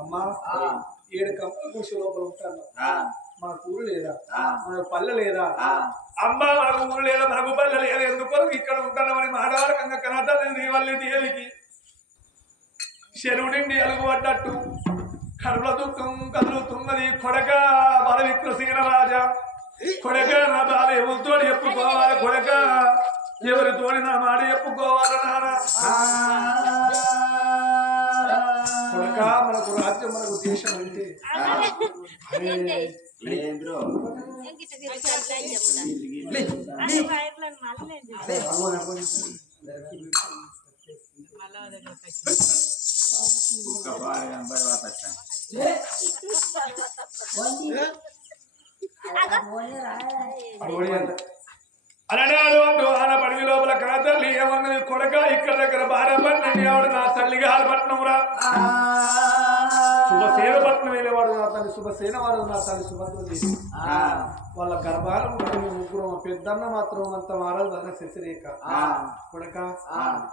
అమ్మా 7 కమ్మల కృషి లోపల ఉంటాను మన ఊరు లేదా మన పల్లె లేదా అమ్మ మనకు ఊరు లేదా మనకు పల్లె లేదా ఎందుకో ఇక్కడ ఉంటామని మాడవాళ్ళకంగా కనతల్లి వాళ్ళ దేవికి చెరువు నిండి అలుగు పడ్డట్టు కడుపుల దుఃఖం కదులుతున్నది కొడక బల విక్రసీన రాజా కొడక నా బాధ ఎవరితో చెప్పుకోవాలి కొడక ఎవరితోని నా మాట చెప్పుకోవాలి నాన్న కొడక మనకు రాజ్యం మనకు దేశం అంటే అలానే ఆన పడివి లోపల కనతల్లి ఏమన్నది కొడక ఇక్కడ దగ్గర బారపట్నం ఆవిడ నా తల్లిగా హాలపట్నం రా శుభసేన పట్నం వెళ్ళేవాడు నా తల్లి శుభసేన వాడు నా తల్లి సుభద్రదేవి వాళ్ళ గర్భాలు ముగ్గురు పెద్దన్న మాత్రం అంత మారదు అన్న శశిరేఖ కొడక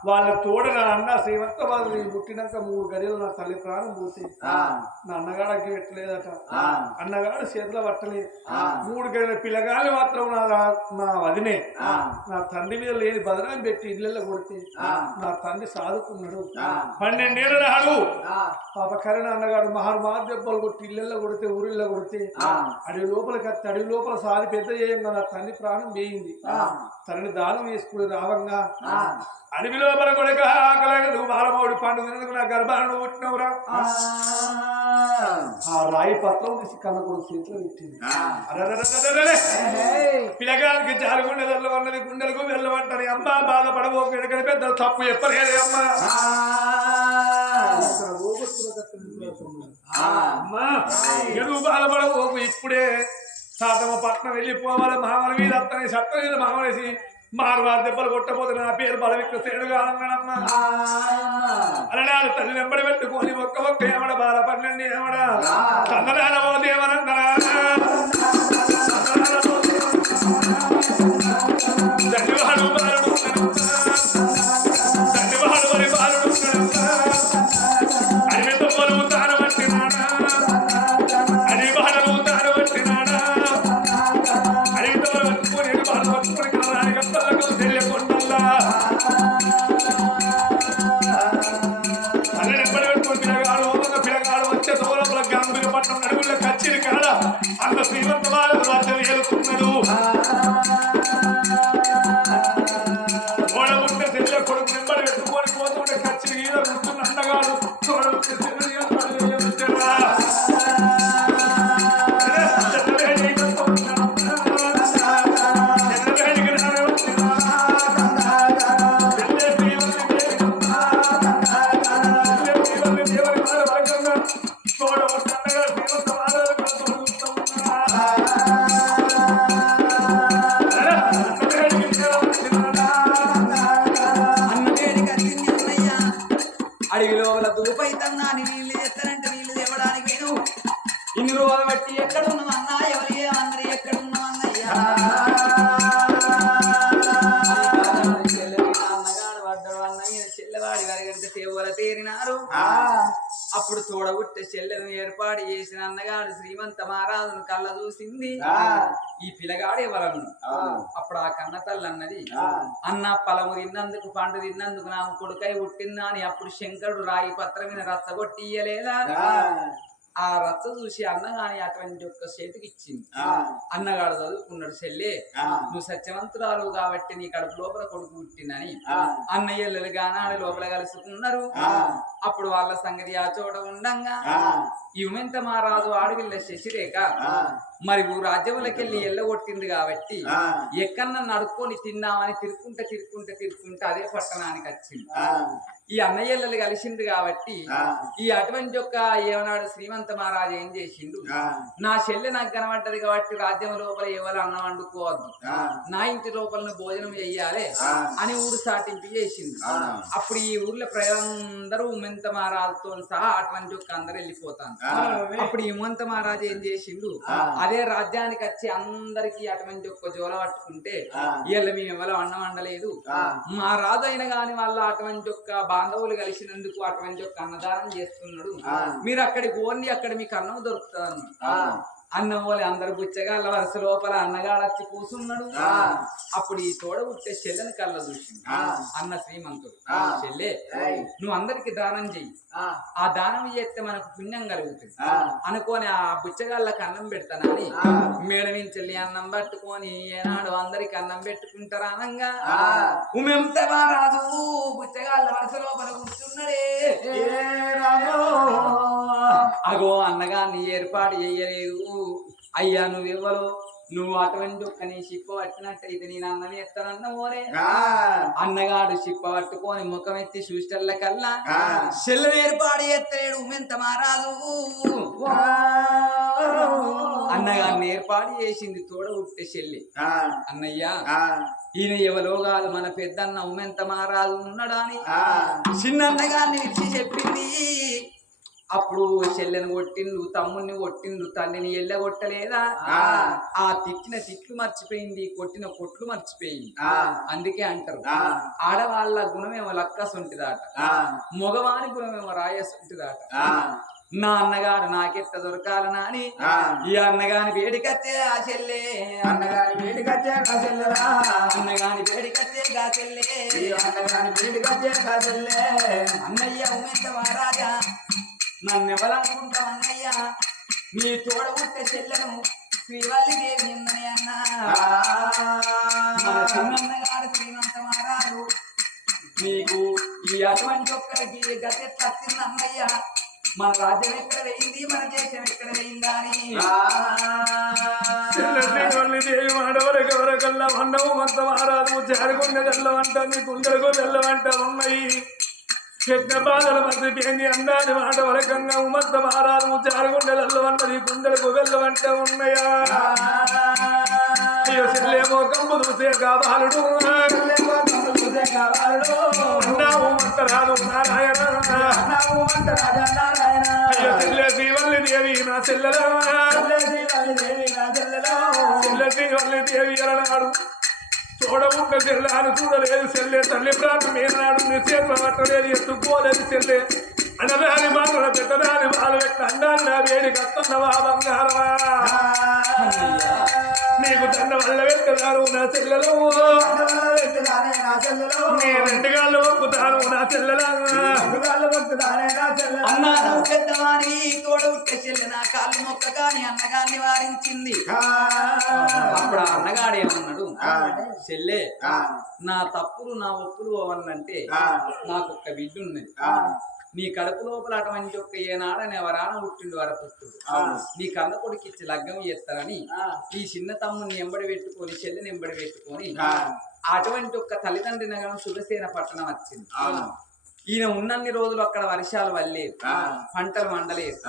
వాళ్ళ తోడ నా అన్న శ్రీమంత వాళ్ళు పుట్టినాక 3 గడియలు నా తల్లి ప్రాణం పూసి నా అన్నగాడు అగ్గి పెట్టలేదట అన్నగాడు చేతిలో పట్టలేదు 3 గడియల పిల్లగాళ్ళు మాత్రం నా వదినే నా తండ్రి మీద లేని బదనాన్ని పెట్టి ఇళ్ళల్లో కొడితే నా తండ్రి సాదుకున్నాడు 12 ఏళ్ళ నాడు పాప కరుణ అన్నగాడు మహారు దెబ్బలు కొట్టి ఇళ్ళల్లో కొడితే ఊరిళ్ళో కొడితే అడవి లోపలికి అడవి లోపల సాది పెద్ద చేయంగా నా తండ్రి ప్రాణం వేయింది తనని దానం వేసుకుని రావంగా అడవి లోపల కొడుక ఆకలేదు బాలమౌడి పండుగ నా గర్భాలను పుట్టినవురా ఆ రాయి పత్రం తీసి కన్న కొడుకు చేతిలో పెట్టింది పిల్లగానికి జారుగుండెలు అన్నది గుండెలకు వెళ్ళమంటారు అమ్మా బాధపడబోకు ఎడకని పెద్దలు తప్పు చెప్పలేదే అమ్మా అమ్మా ఎదుగు బాధపడబోకు ఇప్పుడే తాతమ్మ పట్నం వెళ్ళిపోవాలి మామల మీద అత్తని సత్త మీద మామలేసి మారువారు దెబ్బలు కొట్టబోతే నా పేరు బలవిక్రసేనుగా అన్నాడమ్మా అలానే తల్లి వెంబడి పెట్టుకొని ఒక్క ఏమడ బాధపడినండి ఏమడ చందనాలవో దేవనందనా దండివాడు బాలుడు దండివాడు మరి బాలుడు అడిమితో పొలువు తాను పట్టినాడా అడి బాధలు తాను పట్టినాడా అడిమితో పట్టుకుని బాధ పట్టుకుని కలరానికి తెలియకుండా అదే ఎప్పటి పెట్టుకుని పిల్లగాడు వచ్చే దూరంలో గంభీర పట్టణం నడుగుల్లో కచ్చిరి కాడ అంత శ్రీమంత రాజ్యం ఏలుతున్నాడు తోడబుట్టే తెల్ల కొడుకు నెంబడి పెట్టుకొని పోతుంటే కచ్చిరి ఈడ కూర్చున్న అన్నగాడు తోడబుట్టే అడవిలో దూపైతన్నా నీళ్ళు ఎత్తనంటే నీళ్లు తేవడానికి నేను ఇన్ని రోజులు బట్టి ఎక్కడున్నావు అన్నా ఎవరు ఏమన్నారు ఎక్కడున్నావు అన్నయ్యా అన్నగాడు పడ్డాడు అన్నయ్య చెల్లెవాడి వరగంటే సేవల తేరినారు అప్పుడు తోడబుట్టే చెల్లెను ఏర్పాటు చేసిన అన్నగాడు శ్రీమంత మహారాజును కళ్ళ చూసింది ఈ పిల్లగాడు ఎవరను అప్పుడు ఆ కన్న తల్లి అన్నది అన్న పలము తిన్నందుకు పండు తిన్నందుకు నాకు కొడుకై పుట్టిందా అని అప్పుడు శంకరుడు రాయి పత్రం మీద రచ్చగొట్టి ఇయ్యలేదా ఆ రచ్చ చూసి అన్నగాని అటువంటి ఒక్క చేతికి ఇచ్చింది అన్నగాడు చదువుకున్నాడు చెల్లె నువ్వు సత్యవంతురాలు కాబట్టి నీ కడుపు లోపల కొడుకు పుట్టిందని అన్నయ్యలు గానాడు లోపల కలుసుకున్నారు అప్పుడు వాళ్ళ సంగతి ఆ చోట ఉండంగా ఈ ఉమెంత మహారాజు ఆడవిల్ల శశిరేఖ మరి రాజ్యములకెళ్ళి ఎల్లగొట్టింది కాబట్టి ఎక్కడన్నా నడుక్కొని తిందామని తిరుక్కుంటే అదే పట్టణానికి వచ్చింది ఈ అన్నయ్యలు కలిసింది కాబట్టి ఈ అటువంటి యొక్క ఏమన్నాడు శ్రీమంత మహారాజు ఏం చేసిండు నా చెల్లె నాకు కనబడ్డది కాబట్టి రాజ్యం లోపల ఎవరు అన్నం వండుకోవద్దు నా ఇంటి లోపల భోజనం చెయ్యాలి అని ఊరు సాటింపు చేసింది అప్పుడు ఈ ఊర్లో ప్రజలందరూ ఉమంత మహారాజుతో సహా అటువంటి యొక్క అందరు వెళ్ళిపోతాను అప్పుడు ఈ ఉమంత మహారాజు ఏం చేసిండు అదే రాజ్యానికి వచ్చి అందరికి అటువంటి ఒక్క జోల పట్టుకుంటే వీళ్ళు మేము ఎవరో అన్నం వండలేదు మా రాజు అయిన గాని వాళ్ళ అటువంటి ఒక్క బాంధవులు కలిసినందుకు అటువంటి ఒక్క అన్నదానం చేస్తున్నాడు మీరు అక్కడికి ఓన్లీ అక్కడ మీకు అన్నం దొరుకుతాను అన్నం పోలే అందరు బుచ్చగాళ్ళ వరుస లోపల అన్నగాడు వచ్చి కూసున్నాడు అప్పుడు ఈ తోడ పుట్టే చెల్లెని కళ్ళ చూసింది అన్న శ్రీమంతుడు చెల్లె నువ్వు అందరికి దానం చెయ్యి ఆ దానం చేస్తే మనకు పుణ్యం కలుగుతుంది అనుకోని ఆ బుచ్చగాళ్ళకి అన్నం పెడతానని మేడ నుంచి అన్నం పట్టుకొని ఏనాడు అందరికి అన్నం పెట్టుకుంటారా అనంగా రాజు బుచ్చగాళ్ళ వరుస లోపల కూర్చున్నాడే అగో అన్నగాన్ని ఏర్పాటు చెయ్యలేదు అయ్యా నువ్వెవ్వరు నువ్వు అటువంటి ఒక్క నీ చిప్ప పట్టినట్టయితే నేను అన్నం ఎత్తనన్నమోనే అన్నగాడు చిప్ప పట్టుకొని ముఖం ఎత్తి చూస్టల్ల కల్లా చెల్లెను ఏర్పాటు చేస్తాడు ఉమెంత మారాదు అన్నగాన్ని ఏర్పాటు చేసింది తోడ ఉట్టే చెల్లి అన్నయ్య ఈయన ఎవరో కాదు మన పెద్దన్న ఉమెంత మారాదు ఉన్నాడా అని చిన్న అన్నగాన్ని ఇచ్చి చెప్పింది అప్పుడు చెల్లెను కొట్టిండు తమ్ముడిని కొట్టిండు తల్లిని ఎల్లగొట్టలేదా ఆ తిట్టిన తిట్లు మర్చిపోయింది కొట్టిన కొట్లు మర్చిపోయింది అందుకే అంటారు ఆడవాళ్ళ గుణమేమో లక్కసొంటిదాట మగవాని గుణమేమో రాయసొంటిదాట నా అన్నగాడు నాకెట్ట దొరకాలనా అని ఈ అన్నగాని వేడికచ్చే ఆ చెల్లె అన్నగాని వేడికచ్చే కా చెల్లెలా అన్నగాని వేడికచ్చే కా చెల్లె అన్నగాని వేడికచ్చే కా చెల్లె అన్నయ్య ఉమెంత మహారాజా నన్నెవరనుకుంటావు అన్నయ్య నీ తోడ పుట్టే చెల్లెను శ్రీవల్లి దేవి ఉందని అన్నా మన చిన్నన్నగాడు శ్రీమంత మహారాజు నీకు ఈ అటువంటి ఒక్కరికి గతి తచ్చింది అన్నయ్య మన రాజ్యం ఎక్కడ వేయింది మన దేశం ఎక్కడ వేయిందా అని దేవి మాడవరకు ఎవరికల్లా అన్నవు మంత మహారాజు జారకుండా వెళ్ళవంట నీ గుండెలకు వెళ్ళవంట ఉన్నాయి యజ్ఞ బాధలు మర్చిపోయింది అందాన్ని మాట వరకంగా ఉమంత మహారాజు జారగుండెలలో అన్నది గుండెలకు వెళ్ళవంట ఉన్నాయా అయ్యో చెల్లేమో కంపు చూసే కావాలుడు రాదు నారాయణ అయ్యో చెల్లె శ్రీవల్లి దేవి నా చెల్లెలో చెల్లె శ్రీవల్లి దేవి అలనాడు చూడముండ చెల్లాను చూడలేదు చెల్లె తల్లి ప్రాణం ఏనాడు నీ చేతులు పట్టలేదు ఎత్తుకోలేదు చెల్లె అనరాని మాటల పెట్టరాని బాలు పెట్ట అన్నాడు నా వేడి కత్తన్నవా బంగారమా నీకు తన్న వల్ల పెట్టదారు నా చెల్లెలో నీ రెండు గాళ్ళు ఒప్పుతాను నా చెల్లెలా అన్నాడు పెద్దవాణి తోడ ఉట్టే చెల్లె నా కాళ్ళు మొక్క కాని అన్నగాన్ని వారించింది అప్పుడు ఆ అన్నగాడు ఏమన్నాడు చెల్లె నా తప్పులు నా ఒప్పులు అవ్వాలంటే నాకు ఒక్క బిడ్డ ఉన్నది నీ కడుపు లోపల అటువంటి ఒక్క ఏనాడని ఎవరాన పుట్టిండు వరపుత్రుడు నీ కన్న కొడుకు ఇచ్చి లగ్గం చేస్తారని ఈ చిన్న తమ్ముని ఎంబడి పెట్టుకొని చెల్లిని ఎంబడి పెట్టుకొని అటువంటి ఒక్క తల్లిదండ్రి నగరం శుభసేన పట్టణం వచ్చింది ఈయన ఉన్నన్ని రోజులు అక్కడ వర్షాలు వల్లేదు పంటలు వండలేదు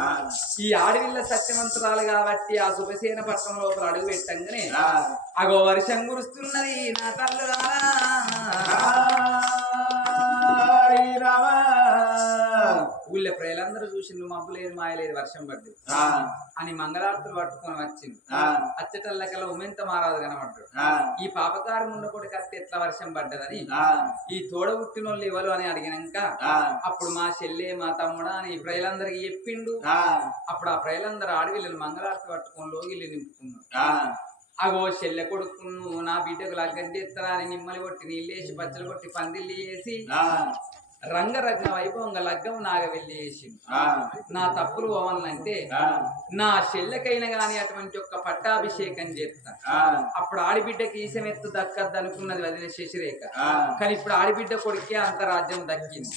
ఈ ఆడవిల్ల సత్యవంతురాలు కాబట్టి ఆ శుభసేన పట్టణం లోపల అడుగు పెట్టంగానే అగో వర్షం కురుస్తున్నది నా తల్లులారా ఊళ్ళో ప్రజలందరూ చూసిండు మబ్బు లేదు మాయ లేదు వర్షం పడ్డది అని మంగళార్తులు పట్టుకొని వచ్చింది అచ్చటల్లకల్లా ఉమెంత మారాదు కనబడ్డాడు ఈ పాపకారం ఉన్న కొడుకు అత్త ఎట్లా వర్షం పడ్డదని ఈ తోడ పుట్టిన వాళ్ళు ఎవరు అని అడిగినాక అప్పుడు మా చెల్లె మా తమ్ముడా అని ప్రజలందరికి చెప్పిండు అప్పుడు ఆ ప్రజలందరూ ఆడవిల్లని మంగళార్తి పట్టుకొని లోగిల్లు నింపుకున్నారు అగో చెల్లె కొడుకును నా బిడ్డకు లగ్గం చేస్తారా అని నిమ్మలు కొట్టి నీళ్ళేసి పచ్చలు కొట్టి పందిళ్ళు వేసి రంగరత్న వైభవంగా లగ్గం నాగవెల్లి వేసింది నా తప్పులు పోవాలంటే నా చెల్లెకైనా గాని అటువంటి ఒక్క పట్టాభిషేకం చేస్తా అప్పుడు ఆడిబిడ్డకి ఈసమెత్తు దక్కద్దు అనుకున్నది వదిన శశిరేఖ కానీ ఇప్పుడు ఆడిబిడ్డ కొడుకే అంత రాజ్యం దక్కింది